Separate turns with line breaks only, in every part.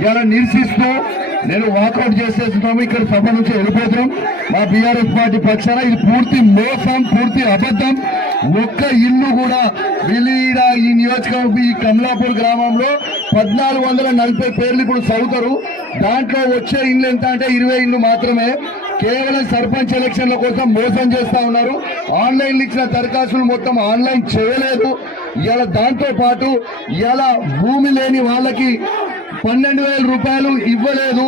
ఇవాళ నిరసిస్తూ నేను వాకౌట్ చేసేస్తున్నాము. ఇక్కడ సభ నుంచి వెళ్ళిపోతున్నాం. మా బీఆర్ఎస్ పార్టీ పక్షాన ఇది పూర్తి మోసం పూర్తి అబద్ధం. ఒక్క ఇల్లు కూడా విలీడ ఈ నియోజకవర్గం ఈ కమలాపూర్ గ్రామంలో పద్నాలుగు వందల నలభై పేర్లు ఇప్పుడు చదువుతారు. దాంట్లో వచ్చే ఇండ్లు ఎంత అంటే ఇరవై ఇండ్లు మాత్రమే. కేవలం సర్పంచ్ ఎలక్షన్ల కోసం మోసం చేస్తా ఉన్నారు. ఆన్లైన్ ఇచ్చిన దరఖాస్తులు మొత్తం ఆన్లైన్ చేయలేదు. ఇలా దాంతో పాటు ఇలా భూమి లేని వాళ్ళకి పన్నెండు వేల రూపాయలు ఇవ్వలేదు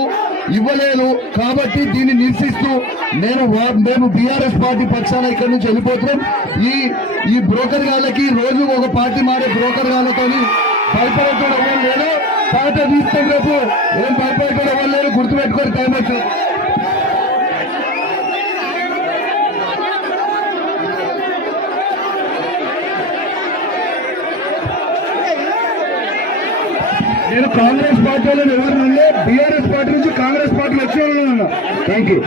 ఇవ్వలేదు కాబట్టి దీన్ని నిరసిస్తూ నేను మేము బీఆర్ఎస్ పార్టీ పక్షాన ఇక్కడ నుంచి వెళ్ళిపోతున్నాం. ఈ ఈ బ్రోకర్ గాళ్ళకి రోజు ఒక పార్టీ మారే బ్రోకర్ గాళ్ళతో భయపడటం లేదు పాట తీస్తాం రేపు ఏం భయపడటం ఎవరు లేరు గుర్తుపెట్టుకొని టైం వచ్చింది నేను కాంగ్రెస్ పార్టీ వాళ్ళని నుండి బీఆర్ఎస్ పార్టీ నుంచి కాంగ్రెస్ పార్టీ వచ్చిన వాళ్ళు థ్యాంక్ యూ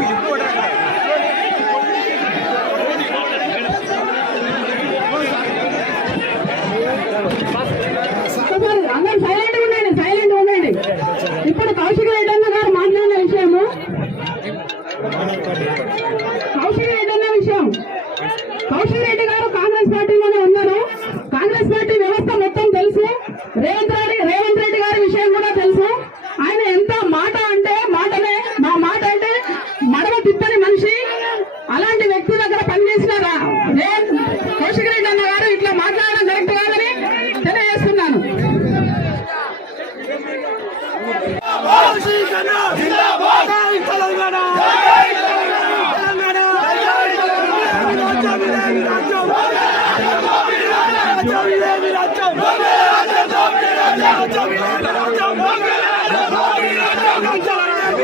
ఇప్పుడు కౌశిక రెడ్డన్న గారు మాట్లాడిన విషయము. కౌశిక రెడ్డన్న విషయం. కౌశిక్ రెడ్డి గారు కాంగ్రెస్ పార్టీ చేస్తున్నాను వ్యక్తిగానే తెలియజేస్తున్నాను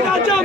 రాజ్యం